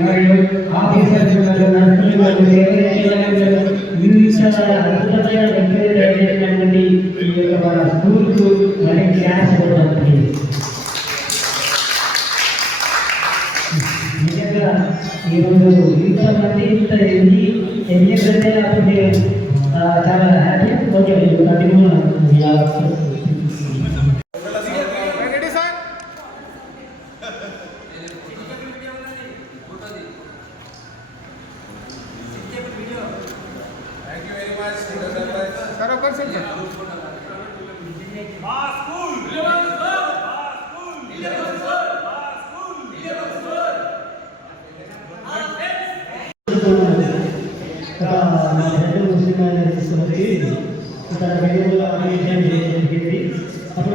మరియు ఆఫీసర్స్ నర్సులు అద్భుతమైన వ్యక్తులైనటువంటి ఈ యొక్క మన స్కూల్కు మరి క్లాస్ నిజంగా ఈరోజు ఇంతమంది ఇంత ఎన్ని అప్పుడు చాలా హ్యాపీ. Okay continue. అప్పుడు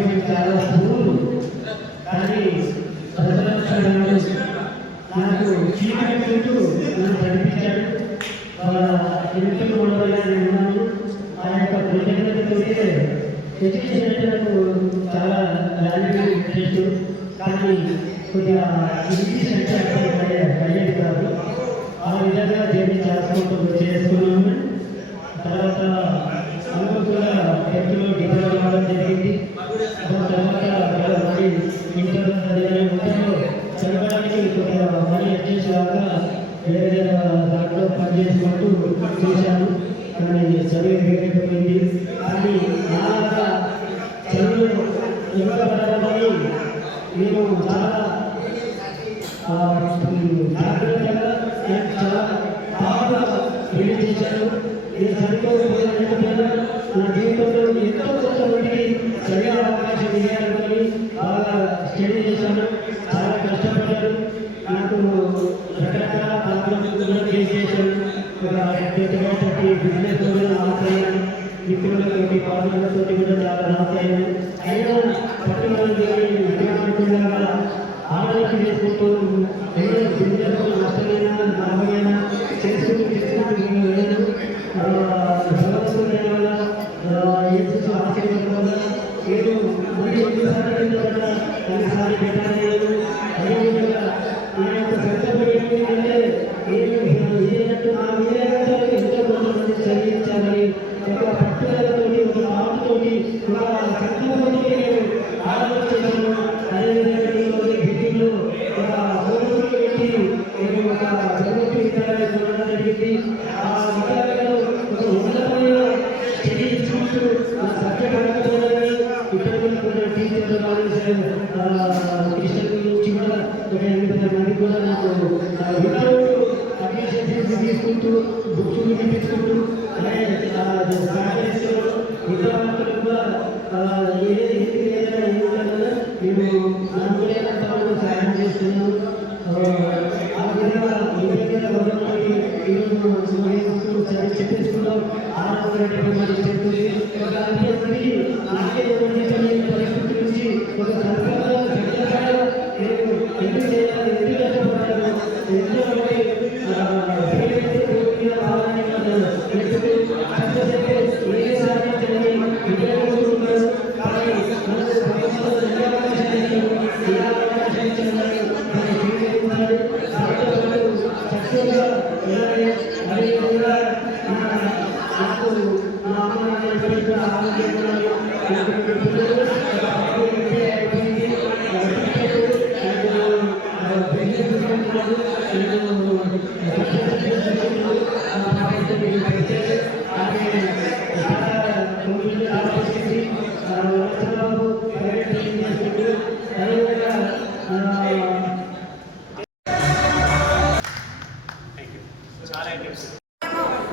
మేము చాలా స్కూల్ కానీ నాకు చీకటి నన్ను నడిపించాడు. వాళ్ళ ఎన్నికలు ఉన్నాను. ఆ యొక్క కృతజ్ఞతతో ఎడ్యుకేషన్ అంటే నాకు చాలా వాల్యూ ఇంట్రెస్ట్. కానీ కొద్దిగా ఇంగ్లీష్ అంటే అయ్యేది కాదు. ఆ విధంగా దీన్ని చేసుకున్నాను. తర్వాత అనుభవంగా టెన్త్లో డిగ్రీ రావడం జరిగింది. తర్వాత మళ్ళీ ఇంటర్ చదవడానికి కొద్దిగా మళ్ళీ వచ్చేసేలాగా వేరే దాంట్లో పనిచేసుకుంటూ చేశాను. కానీ చదివి వేరైపోయింది. కానీ నాలాగా చదువు ఇవ్వబడాలని నేను చాలా జాగ్రత్తగా చాలా బాగా పెళ్లి చేశాను. నేను చదువుకోకపోయినా నా జీవితంలో ఎంతో కొంతమందికి చదివే అవకాశం ఇవ్వాలని బాగా స్టడీ చేశాను. చాలా కష్టపడ్డాను. నాకు రకరకాల ప్రాబ్లమ్స్ ఫేస్ చేశాను. ఒక బిజినెస్ కూడా లాస్ అయ్యాను. మిత్రులతోటి పార్లర్లతో కూడా చాలా లాస్ అయ్యాను. అయినా పట్టుదల ఆలోచన చేసుకుంటూ బిజినెస్ నష్టమైనా లాభమైనా చేసుకుంటూ వెళ్ళాను. భగవంతుడి వల్ల ఆశీర్వాదం వల్ల నేను మళ్ళీ ఎన్నిసార్లు పెట్టాను. అదేవిధంగా నా యొక్క సంకల్పం ఏంటంటే నా విజయాలకు ఎంతో కొంతమంది చదివించాలని ఒక పట్టుదలతో ఒక ఆటతోటి ఒక సంకల్పంతో నేను ఆలోచించాను. అదేవిధంగా బిడ్డలో ఒక హోటల్లో పెట్టి నేను ఒక ప్రభుత్వ విద్యాలయం చూడడం జరిగింది. ఆ విద్యాలయంలో ఒక ఉన్నతమైన స్టడీ ఇచ్చుకుంటూ నా సబ్జెక్ట్ అడగడానికి ఇక్కడ కొంచెం టీచర్లు క్రిస్టియన్ నుంచి కూడా ఒక 8 మంది కూడా నాకు వితౌట్ అడ్మిషన్ ఫీజు తీసుకుంటూ బుక్స్ తీసుకుంటూ అలాగే విద్యార్థులు కూడా ఏదైనా మేము నాన్నగారు సహాయం చేస్తున్నాము. ఆ విధంగా చెప్పేసుకున్నాం. 600 మంది చెప్తుంది. ఒక అభ్యర్థికి నాకే పరిస్థితి నుంచి ఒక సర్కారు నేను ఎందుకు చేయాలి, ఎందుకు కష్టపడాలి,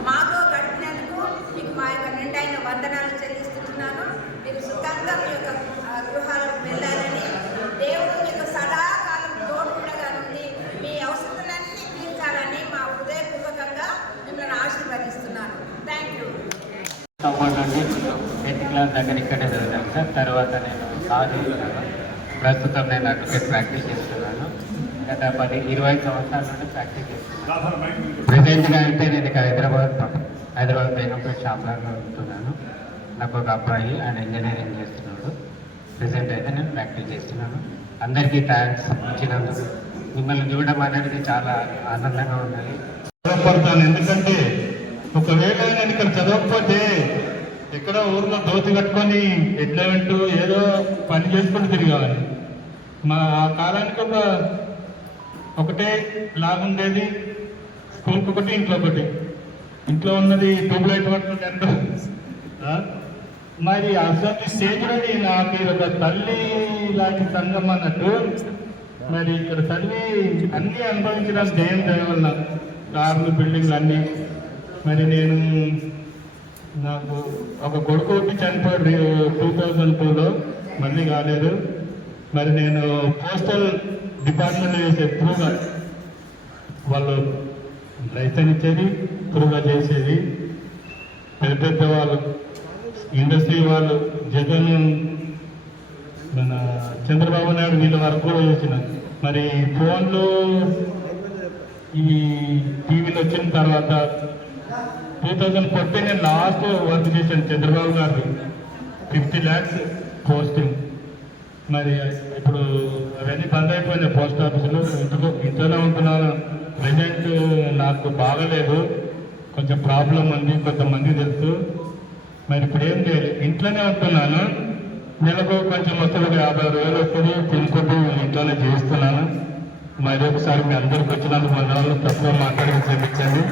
మాతో గడిపినందుకు మీకు మా యొక్క నిండైన వందనాలు చెల్లిస్తున్నాను. మీరు సుఖంగా మీ యొక్క గృహాలకు వెళ్ళాలని దేవుడు మీకు సదాకాలం తోడుగా నుండి మీ అవసరాలన్నీ తీర్చాలని మా హృదయపూర్వకంగా మిమ్మల్ని ఆశీర్వదిస్తున్నాను. Thank you. 8th క్లాస్ దగ్గర ఇక్కడే చదివాను సార్. తర్వాత నేను కాలేజీలో ప్రస్తుతం నేను అడ్వకేట్ ప్రాక్టీస్ చేస్తున్నాను. గత 10-20 సంవత్సరాల నుండి ప్రాక్టీస్ చేస్తున్నాను. ప్రెజెంట్గా అయితే నేను హైదరాబాద్ బేగంపేట షాప్లో ఉంటున్నాను. నాకు ఒక అబ్బాయి ఆయన ఇంజనీరింగ్ చేస్తున్నాడు. ప్రెసెంట్ అయితే నేను ప్రాక్టీస్ చేస్తున్నాను. అందరికీ థ్యాంక్స్ ఇచ్చినందుకు. మిమ్మల్ని చూడడం అనేది చాలా ఆనందంగా ఉన్నది. పడతాను, ఎందుకంటే ఒకవేళ నేను ఇక్కడ చదవకపోతే ఎక్కడ ఊర్లో దోతి కట్టుకొని ఎట్లెవెంట్ ఏదో పని చేసుకుని తిరగాలి. మా ఆ కాలానికి ఒకటే లాగుండేది, స్కూల్కి ఒకటి, ఇంట్లో ఒకటి. ఇంట్లో ఉన్నది ట్యూబ్లైట్ పడుతుంది. మరి అసలు స్టేజ్లోని నాకు ఒక తల్లి లాంటి సంఘం అన్నట్టు. మరి ఇక్కడ చదివి అన్నీ అనుభవించడం జయం వల్ల కార్లు, బిల్డింగ్లు అన్నీ. మరి నేను నాకు ఒక కొడుకు ఒకటి చనిపోయాడు 2002లో, మళ్ళీ కాలేదు. మరి నేను పోస్టల్ డిపార్ట్మెంట్లో చేసే త్రూగా వాళ్ళు లైసెన్స్ ఇచ్చేది, త్రూగా చేసేది. పెద్ద పెద్ద వాళ్ళు ఇండస్ట్రీ వాళ్ళు, జగన్, మన చంద్రబాబు నాయుడు వీళ్ళ వరకు కూడా చేసిన. మరి ఫోన్లు ఈ టీవీలు వచ్చిన తర్వాత 2014 నేను లాస్ట్ వర్క్ చేశాను చంద్రబాబు గారు 50 lakhs పోస్టింగ్. మరి ఇప్పుడు అవన్నీ బంద్ అయిపోయినాయి పోస్ట్ ఆఫీసులు. ఇంట్లోనే ఉంటున్నాను. ప్రజెంట్ నాకు బాగలేదు, కొంచెం ప్రాబ్లం ఉంది, కొంతమంది తెలుసు. మరి ఇప్పుడు ఏం లేదు, ఇంట్లోనే ఉంటున్నాను. నెలకు కొంచెం వస్తుంది, 50,000 వస్తుంది, తినుకుంటూ ఇంట్లోనే చేస్తున్నాను. మరి ఒకసారి మీ అందరికి వచ్చినందుకు మన తక్కువ మాట్లాడి క్షమించండి.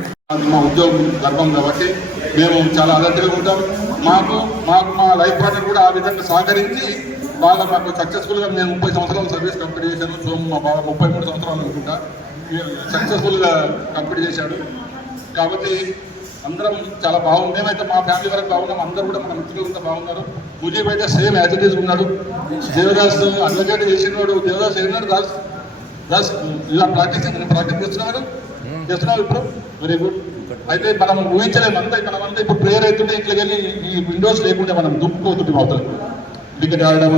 మా ఉద్యోగం గర్వం కాబట్టి మేము చాలా అలర్ట్గా ఉంటాం. మాకు మా లైఫ్ పార్ట్నర్ కూడా ఆ విధంగా సహకరించి బాగా మాకు సక్సెస్ఫుల్గా నేను 30 సంవత్సరాలు సర్వీస్ కంప్లీట్ చేశాను. సో మా బాబా 33 సంవత్సరాలు అనుకుంటా సక్సెస్ఫుల్గా కంప్లీట్ చేశాడు. కాబట్టి అందరం చాలా బాగుంది. మేమైతే మా ఫ్యామిలీ వరకు బాగున్నాం. అందరూ కూడా మన మిత్రులు అంతా బాగున్నారు. ముజీబ్ అయితే సేమ్ యాజ్ ఇట్ ఈజ్ ఉన్నాడు. దేవదాస్ అడ్వకేట్ చేసినాడు. దేవదాస్ ఏనాడు దాస్ ఇలా ప్రాక్టీస్ చేస్తున్నాడు ఇప్పుడు. Very good. అయితే మనం ఊహించలేము అంతా. మనమంతా ఇప్పుడు ప్రేయర్ అవుతుంటే ఇట్లా వెళ్ళి ఈ విండోస్ లేకుంటే మనం దుక్కుపోతుంటాం అవతల. క్రికెట్ ఆడడం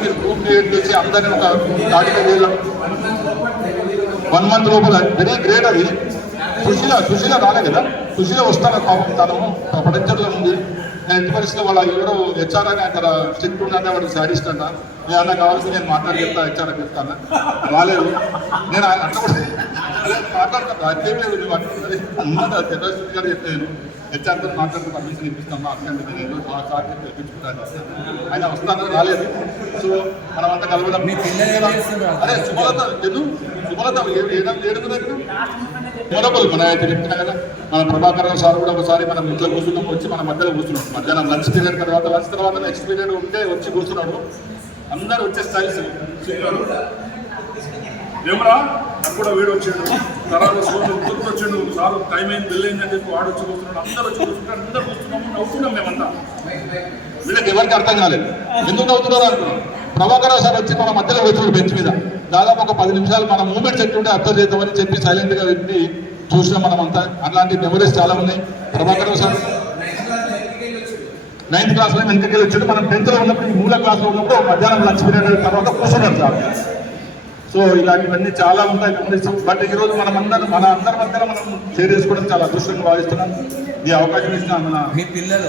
మీరు గ్రూప్ క్రియేట్ చేసి అందరినీ ఒక తాటికి వెళ్ళాం 1 month లోపల. Very great. అది సుశీల రాలే కదా, సుశీల వస్తాను పాపం, తను ప్రపంచంలో ఉంది. నేను ఎట్టి పరిస్థితిలో వాళ్ళ ఎవరో హెచ్ఆర్ అని అక్కడ స్ట్రిక్ట్ ఉందంటే వాడు సాడిస్ట్ అంట. నేను అన్న కావాల్సి నేను మాట్లాడి చెప్తాను, హెచ్ఆర్ అని చెప్తాను. రాలేదు. నేను అట్లా కూడా మాట్లాడతాను, అదేం లేదు. నువ్వు అదే ఉన్నది చంద్రశేఖర్ గారు చెప్పాను, హెచ్ఆర్తో మాట్లాడుతూ పర్మిషన్ ఇప్పిస్తాను అక్కడ నేను ఆ సార్ తెప్పించుకుంటాను. ఆయన వస్తాను, రాలేదు. సో మనం అంతా కలవడం. అదే సుమలత ఏడుగురు మొదలు మన అయితే చెప్తున్నా కదా, మన ప్రభాకర్ సార్ కూడా ఒకసారి మనం ఇంట్లో కూర్చున్నాం, వచ్చి మన మధ్యలో కూర్చున్నాం. మధ్యాహ్నం లంచ్ తర్వాత నెక్స్ట్ పీరియడ్ ఉంటే వచ్చి కూర్చున్నాడు. అందరూ వచ్చే స్టైల్స్ ఏమరా అప్పుడు వీడు వచ్చాడు, తర్వాత సోను ఉత్తరం వచ్చాడు, సార్ టైం అయింది వెళ్ళింది అని చెప్పి వాడు వచ్చి కూర్చున్నాడు. అందరూ వచ్చి కూర్చుంటారు, అందరూ కూర్చున్నాము, నవ్వుతున్నాం మేమంతా. వీళ్ళకి ఎవరికి అర్థం కాలేదు, ఎందుకు నవ్వుతున్నారు అనుకున్నాం. ప్రభాకర్ సార్ వచ్చి మన మధ్యలో కూర్చున్నాడు బెంచ్ మీద. దాదాపు ఒక 10 నిమిషాలు మన మూమెంట్స్ ఎట్టుంటే అర్థం చేద్దామని చెప్పి సైలెంట్గా వెళ్ళి చూసినాం మనం అంతా. అలాంటి మెమరీస్ చాలా ఉన్నాయి. ప్రభాకర్ సార్ 9th క్లాస్లో వెనకకి వచ్చాడు. మనం 10th లో ఉన్నప్పుడు, ఈ మూల క్లాస్లో ఉన్నప్పుడు మధ్యాహ్నం లంచ్ పీరియడ్ తర్వాత కూర్చున్నాం సార్. సో ఇలాంటివన్నీ చాలా ఉంటాయి మెమరీస్. బట్ ఈరోజు మన అందరి మధ్యలో మనం షేర్ చేసుకోవడం చాలా అదృష్టంగా భావిస్తున్నాం. ఈ అవకాశం ఇచ్చిన మన పిల్లలు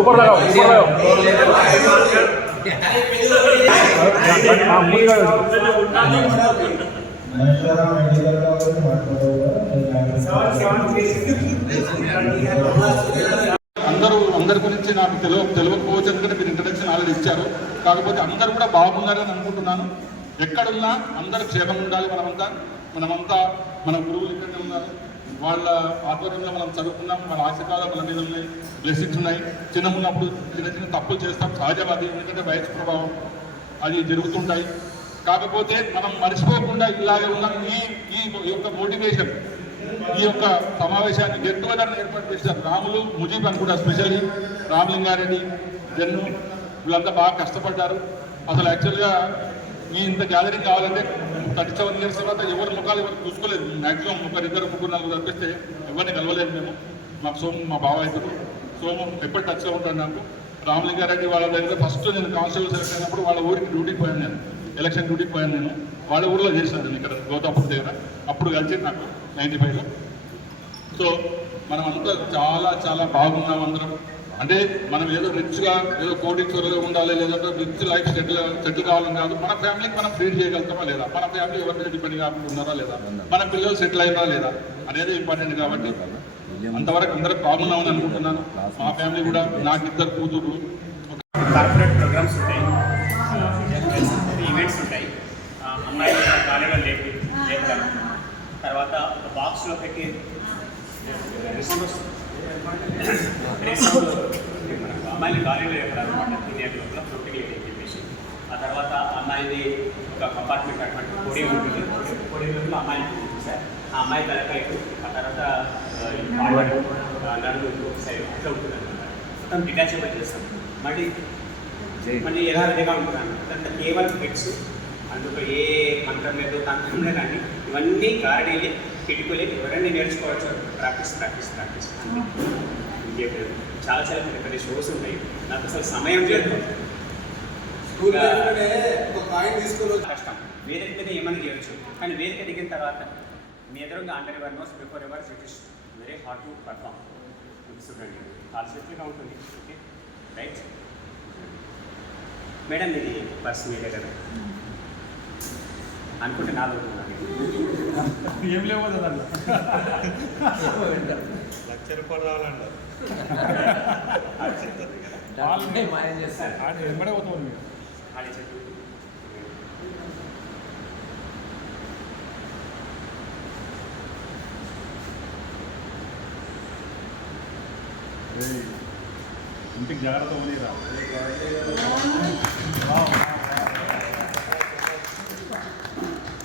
ऊपर लगाओ, అందరి గురించి నాకు తెలియకపోవచ్చు, ఎందుకంటే మీరు ఇంట్రడక్షన్ ఆల్రెడీ ఇచ్చారు. కాకపోతే అందరూ కూడా బాగున్నారని అనుకుంటున్నాను. ఎక్కడున్నా అందరూ క్షేమం ఉండాలి. మనమంతా మన గురువులు ఇక్కడనే ఉన్నారు. వాళ్ళ ఆధ్వర్యంలో మనం చదువుకున్నాం. వాళ్ళ ఆశీర్వాదాలు మన మీద ఉన్నాయి, బ్లెస్సింగ్స్ ఉన్నాయి. చిన్నప్పుడు చిన్న తప్పులు చేస్తాం, సహజవాది. ఎందుకంటే వయసు ప్రభావం అది జరుగుతుంటాయి. కాకపోతే మనం మర్చిపోకుండా ఇలాగే ఉన్న ఈ యొక్క మోటివేషన్, ఈ యొక్క సమావేశాన్ని గెట్ టుగెదర్ ఏర్పాటు చేశారు రాములు, ముజీబ్ అని కూడా, స్పెషల్లీ రామలింగారెడ్డి, జన్ను వీళ్ళంతా బాగా కష్టపడ్డారు. అసలు యాక్చువల్గా మీ ఇంత గ్యాదరింగ్ కావాలంటే 37 ఇయర్స్ తర్వాత ఎవరి ముఖాలు ఎవరు చూసుకోలేదు. మ్యాక్సిమం ముగ్గురు 4 తప్పిస్తే ఎవరిని కలవలేదు మేము. మాకు సోము మా బావ అవుతారు. సోము ఎప్పటి టచ్లో ఉంటాను నాకు. రామలింగారెడ్డి వాళ్ళ దగ్గర ఫస్ట్ నేను కానిస్టేబుల్ సెలెక్ట్ అయినప్పుడు వాళ్ళ ఊరికి డ్యూటీకి పోయాను, నేను ఎలక్షన్ డ్యూటీకి పోయాను. నేను వాళ్ళ ఊరిలో చేశాను, నేను ఇక్కడ గౌతాపూర్ దగ్గర. అప్పుడు కలిసి నాకు 95లో. సో మనం అంతా చాలా చాలా బాగున్నాం అందరం. అంటే మనం ఏదో రిచ్గా ఏదో కోటీశ్వరుగా ఉండాలి, లేదంటే రిచ్ లైఫ్ సెటిల్ కావాలని కాదు. మన ఫ్యామిలీకి మనం ఫ్రీడ్ చేయగలుగుతామా లేదా, మన ఫ్యామిలీ ఎవరి మీద డిపెండ్ కాకుండా ఉన్నారా లేదా, మన పిల్లలు సెటిల్ అయినా లేదా అనేది ఇంపార్టెంట్. కాబట్టి అంతవరకు అందరూ బాగున్నామని అనుకుంటున్నాను. మా ఫ్యామిలీ కూడా, నాకు 2 కూతురు. కార్పొరేట్ ప్రోగ్రామ్స్ ఉంటాయి, ఈవెంట్స్ ఉంటాయి. అమ్మాయిలు కాలేజీలో లేపుతారు. తర్వాత ఒక బాక్స్లో పెట్టి అమ్మాయిని కాలేజీలో లేపుతారు అనమాట. ఇండియా గ్రూప్లో ఫ్రూటింగ్ అని చెప్పేసి. ఆ తర్వాత అమ్మాయిని ఒక కంపార్ట్మెంట్ అటువంటి పొడి ఉంటుంది. పొడిలో అమ్మాయిని సార్ ఆ అమ్మాయి తలపైపు, ఆ తర్వాత నడుము ఒక సైడ్ ఇట్లా ఉంటుంది అనమాట. మొత్తం డిటాచబుల్ చేస్తాం. మళ్ళీ యథావిధిగా ఉంటున్నాను. దాంట్లో కేవలం ఫిట్స్, అందులో ఏ మంత్రం లేదు, తంత్రంలో కానీ ఇవన్నీ గారడీలే, కిటికలే. ఎవరైనా నేర్చుకోవచ్చు. ప్రాక్టీస్ ఇంకేం చాలా చాలా పెద్ద పెద్ద షోస్ ఉన్నాయి. నాకు అసలు సమయం లేదు. కష్టం. వేదిక మీద ఏమైనా చేయొచ్చు, కానీ వేదిక దిగిన తర్వాత మీ ఎదురుగా under ever nose before ever it is very hard to perform. చూడండి కాన్సెప్ట్గా ఉంటుంది. ఓకే రైట్ మేడం, ఇది బస్ మీదే కదా అనుకుంటే నాలుగు ఏం లేవు కదా ₹1,00,000 రావాలండి. ఎంబడే పోతాం మీరు. ఖాళీ చెప్పి ఇంటికి జాగ్రత్త పోనీరా.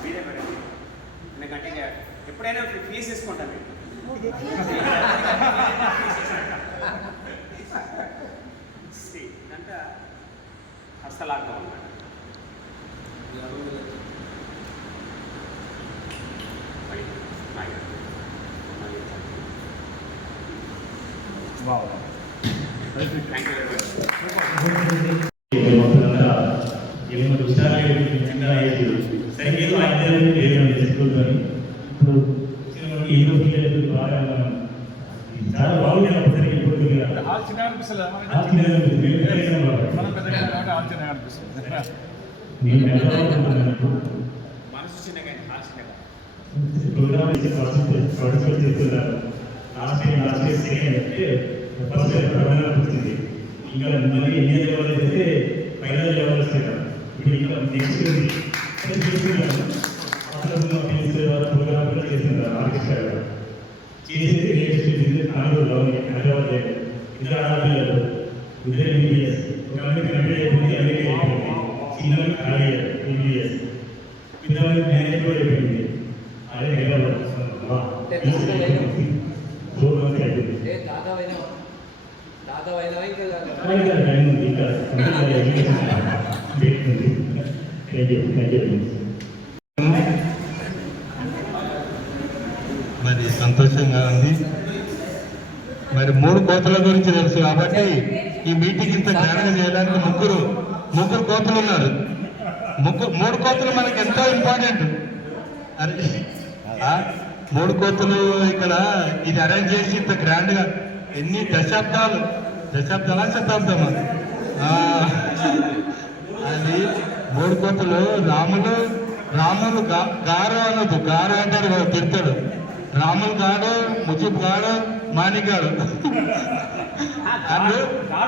మీరే మేడం, ఎందుకంటే ఎప్పుడైనా ఫీజు తీసుకుంటాను నేను. ఇదంతా హస్తలాగా ఉన్నాడు. Thank you very much. ఏమైనా ఉత్సాహాలు చిన్న ఏజ్ సైకిల్ వాయిద్యాలు చేసుకుంటారు. ఇప్పుడు ఏదో పిల్లలు బాగా చాలా బాగుంది. అప్పటికి ఇప్పుడు ఆలోచన అనిపిస్తుంది. మనం పెద్దగా ఆలోచన అనిపిస్తుంది. మనసు చిన్నగా ఆలోచన ప్రోగ్రామ్ పార్టిసిపేట్ చేస్తున్నారు. లాస్ట్ ఇయర్ సెకండ్ అంటే ఫస్ట్ వచ్చింది. ఇంకా మళ్ళీ ఎన్ని లెవెల్ అయితే ఫైనల్ లెవెల్ వస్తాయి. ఇప్పుడు ఇంకా నెక్స్ట్ ప్రోగ్రామ్ కూడా చేస్తున్నారు. ఆర్కెస్ట్రా చేసేది లేటెస్ట్ 4 హైదరాబాద్ ఇంకా ఆడపిల్లలు ఇదే ఎంబీబీఎస్ ఒక కంప్లీట్ అయిపోయింది. అమెరికా అయిపోయింది. చిన్న ఖాళీ ఎంబీబీఎస్ పిల్లలకి మ్యారేజ్ కూడా అయిపోయింది. అదే హైదరాబాద్ 4 మంత్స్ అయిపోయింది. టైం ఉంది ఇంకా మరి సంతోషంగా ఉంది. మరి 3 కోతల గురించి తెలుసు కాబట్టి ఈ మీటింగ్ ఇంత గ్రాండ్గా చేయడానికి ముగ్గురు కోతలు ఉన్నారు. 3 కోతలు మనకి ఎంతో ఇంపార్టెంట్. అరే 3 కోతలు ఇక్కడ ఇది అరేంజ్ చేసి ఇంత గ్రాండ్గా ఎన్ని శతాబ్దమా అది 3 కోతలు. రాములు గారు అనొద్దు, గారు అంటాడు కదా, తిడతాడు. రాములు గాడు, ముజీబ్ గాడు, మాణిగాడు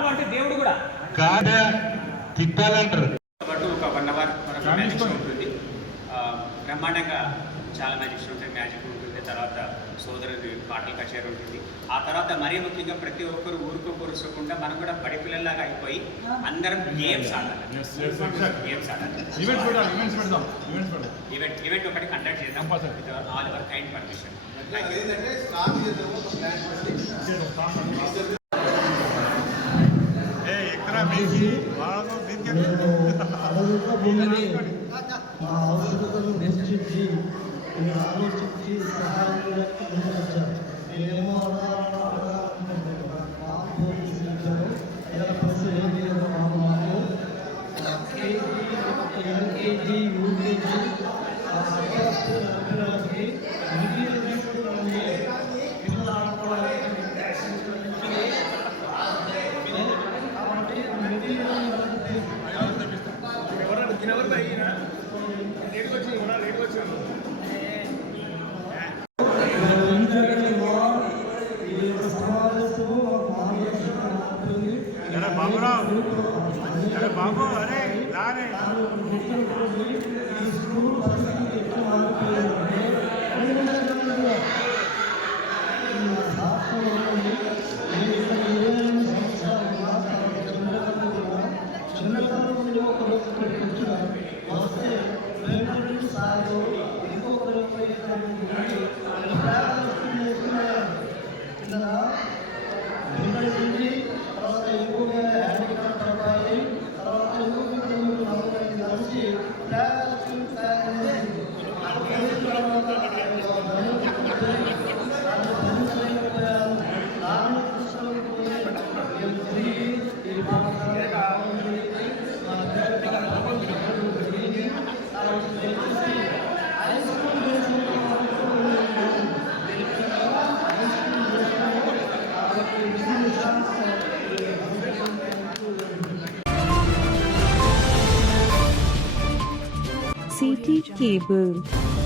అంటే దేవుడు కూడా గాడ తిట్టాలంటారు. పాటు ఒక 1 అవర్ ఉంటుంది. బ్రహ్మాండంగా చాలా మ్యాజిక్స్ ఉంటాయి. మ్యాజిక్ ఉంటుంది, తర్వాత సోదరుడి పాటలు కచేరీ ఉంటుంది. ఆ తర్వాత మరీ ముఖ్యంగా ప్రతి ఒక్కరు ఊరుకోకుండా మనం కూడా బడి పిల్లల్లాగా అయిపోయి అందరం గేమ్స్ ఆడాలి. ఈవెంట్ ఒకటి కండక్ట్ చేద్దాం with all our kind permission. ఇక్కడ అదనంగా భూమిని మా అవసరతను నిశ్చించి మీ ఆలోచించి సహాయం వచ్చారు. నేనేమో ఎల్కేజీ యూకేజీ బాబు అరే రానే CT Cable.